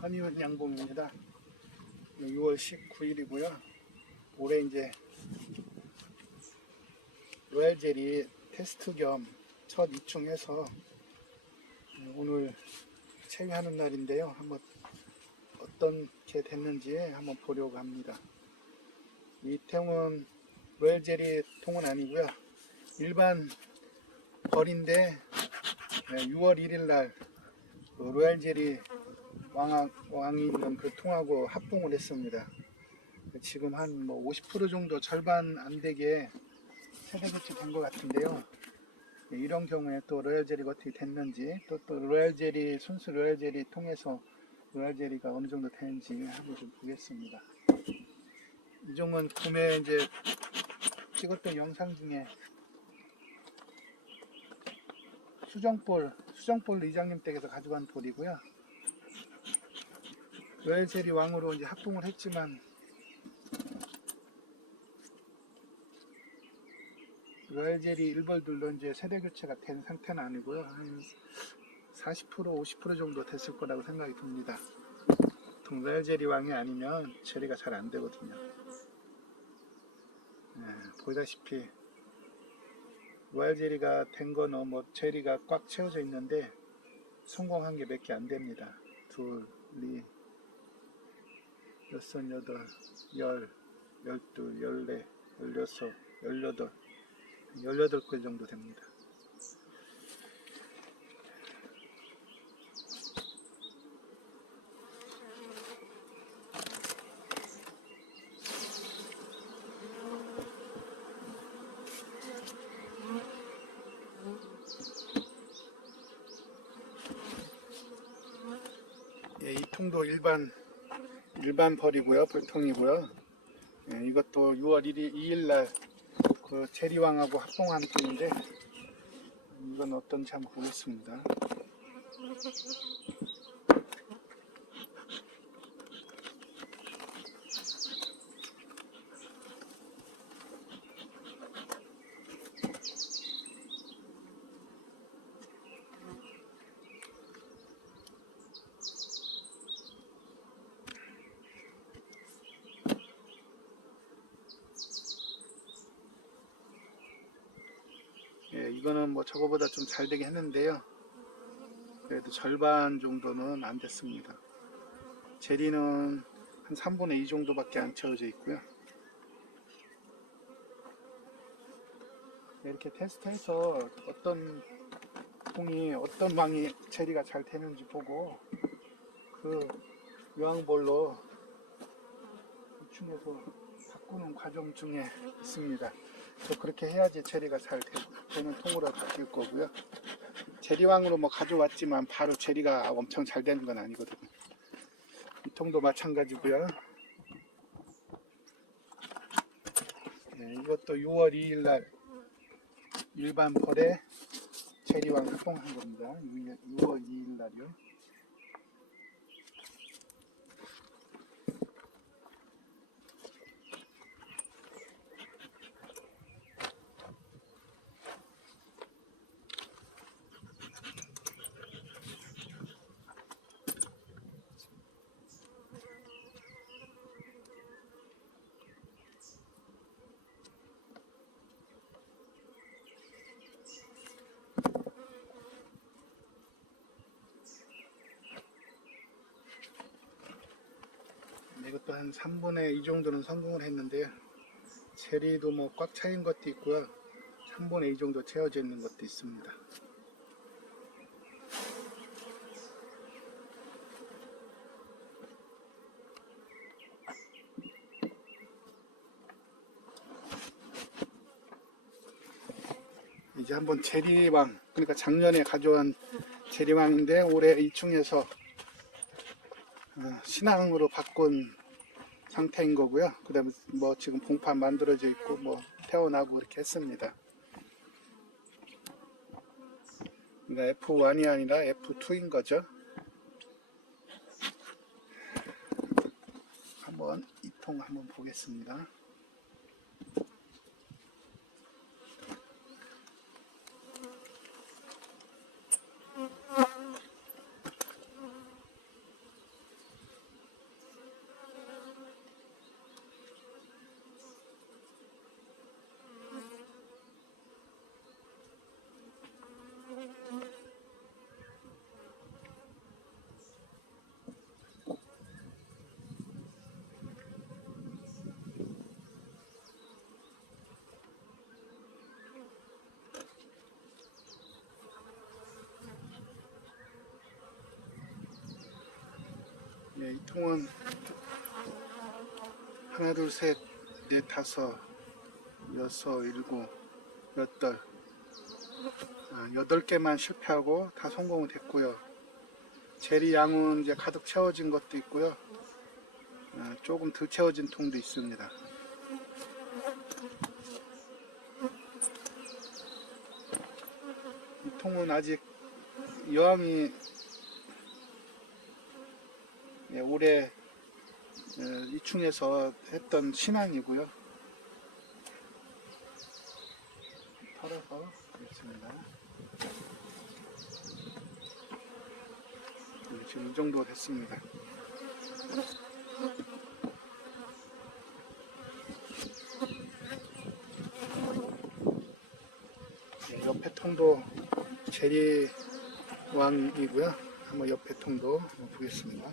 한의원 양봉입니다. 6월 19일이고요. 올해 이제 로얄젤리 테스트 겸 첫 입중해서 오늘 체위하는 날인데요. 한번 어떤 게 됐는지 한번 보려고 합니다. 이 통은 로얄젤리 통은 아니고요. 일반 벌인데 6월 1일 날그 로얄젤리 왕, 왕이 있는 그 통하고 합봉을 했습니다. 지금 한 뭐 50% 정도 절반 안 되게 세대 교체 된 것 같은데요. 네, 이런 경우에 또 로얄 젤리가 어떻게 됐는지 또, 또 로얄 젤리 순수 로얄 젤리 통해서 로얄 젤리가 어느 정도 되는지 한번 좀 보겠습니다. 이 종은 구매 이제 찍었던 영상 중에 수정볼 수정볼 이장님 댁에서 가져간 볼이고요. 로얄젤리 왕으로 이제 합봉을 했지만 로얄젤리 일벌들도 이제 세대 교체가 된 상태는 아니고요. 한 40% 50% 정도 됐을 거라고 생각이 듭니다. 보통 로얄젤리 왕이 아니면 체리가 잘 안 되거든요. 네, 보다시피 로얄젤리가 된 거는 뭐 체리가 꽉 채워져 있는데 성공한 게 몇 개 안 됩니다. 둘, 리, 여섯, 여덟, 열, 열둘, 열네, 열여섯, 열여덟, 열여덟 개 정도 됩니다. 예, 이 통도 일반 일반 벌이고요, 벌통이고요. 예, 이것도 6월 1일, 2일 날 그 체리왕하고 합봉한 통인데 이건 어떤지 한번 보겠습니다. 예, 이거는 뭐 저거보다 좀 잘 되긴 했는데요. 그래도 절반 정도는 안 됐습니다. 제리는 한 3분의 2 정도밖에 안 채워져 있고요. 네, 이렇게 테스트해서 어떤 통이 어떤 망이 체리가 잘 되는지 보고 그 유황볼로 중에서 바꾸는 과정 중에 있습니다. 또 그렇게 해야지 체리가 잘 되, 는 통으로 바뀔 거고요. 체리왕으로 뭐 가져왔지만 바로 체리가 엄청 잘 되는 건 아니거든요. 이 통도 마찬가지고요. 네, 이것도 6월 2일 날 일반 벌에 체리왕 합봉한 겁니다. 6월 2일 날이요. 한 3분의 2 정도는 성공을 했는데요. 체리도 뭐 꽉 차인 것도 있고요. 3분의 2 정도 채워져 있는 것도 있습니다. 이제 한번 제리왕, 그러니까 작년에 가져온 제리왕인데 올해 이중에서 어, 신앙으로 바꾼 상태인 거고요. 그 다음에 뭐 지금 봉판 만들어져 있고 뭐 태어나고 이렇게 했습니다. 그러니까 F1이 아니라 F2인 거죠. 한번 이 통 한번 보겠습니다. 예, 이 통은 하나, 둘, 셋, 넷, 다섯, 여섯, 일곱, 여덟, 아, 여덟 개만 실패하고 다 성공이 됐고요. 제리 양은 이제 가득 채워진 것도 있고요. 아, 조금 덜 채워진 통도 있습니다. 이 통은 아직 여왕이 예, 올해 예, 이충에서 했던 신앙이고요. 털어서 있습니다. 네, 지금 이 정도 됐습니다. 네, 옆에 통도 제리 왕이고요. 한번 옆에 통도 보겠습니다.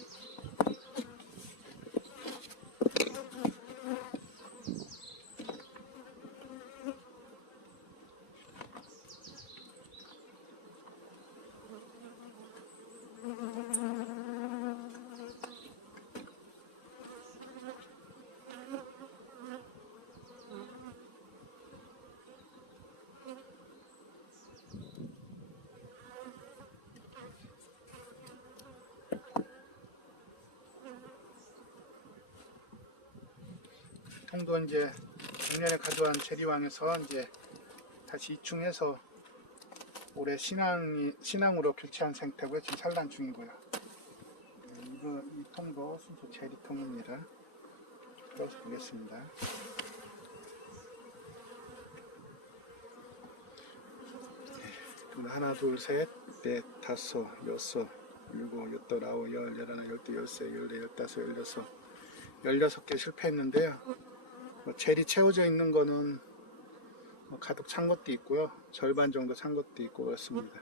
통도 이제 작년에 가져온 제리왕에서 이제 다시 이충해서 올해 신앙이 신앙으로 교체한 상태고요. 지금 산란 중이고요. 네, 이거 이 통도 순수 제리통입니다. 풀어서 보겠습니다. 네, 하나, 둘, 셋, 넷, 다섯, 여섯, 일곱, 여덟, 아홉, 열, 열하나, 열두, 열세, 열네, 열다섯, 열여섯, 열여섯 개 실패했는데요. 뭐 젤이 채워져 있는 거는 뭐 가득 찬 것도 있고요. 절반 정도 찬 것도 있고 그렇습니다.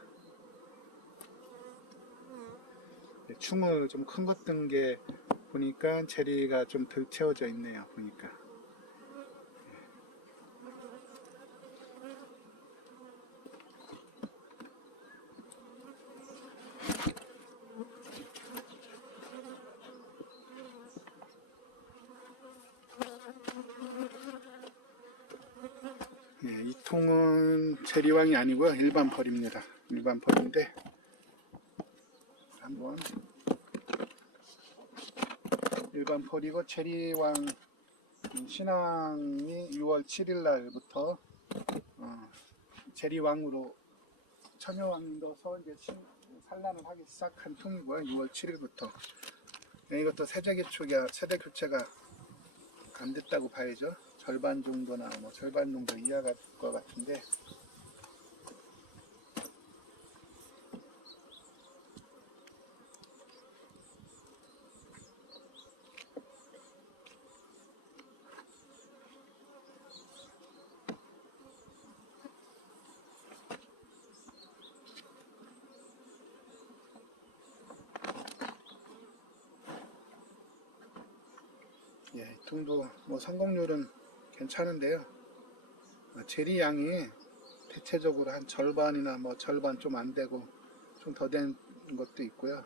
네, 충을 좀 큰 것 든 게 보니까 체리가 좀 덜 채워져 있네요. 보니까. 통은 체리왕이 아니고요. 일반 벌입니다. 일반 벌인데 한번 일반 벌이고 체리왕 신앙이 6월 7일 날부터 어, 체리왕으로 처녀왕도서 이제 신- 산란을 하기 시작한 통이고요. 6월 7일부터 이것도 세대 교체가 세대 교체가 안 됐다고 봐야죠. 절반 정도나 뭐 절반 정도 이하가 될 것 같은데. 예, 이 통도 뭐 성공률은 괜찮은데요. 어, 제리 양이 대체적으로 한 절반이나 뭐 절반 좀 안 되고 좀 더 된 것도 있고요.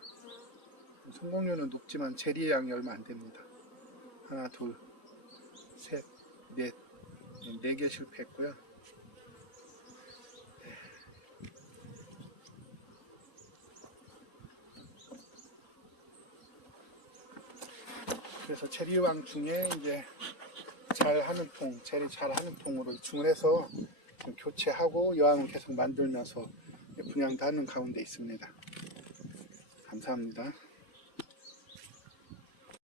성공률은 높지만 제리 양이 얼마 안 됩니다. 하나, 둘, 셋, 넷, 네 개 실패했고요. 그래서 체리왕 중에 이제 잘 하는 통, 제리 잘 하는 통으로 이충을 해서 좀 교체하고 여왕을 계속 만들면서 분양도 하는 가운데 있습니다. 감사합니다.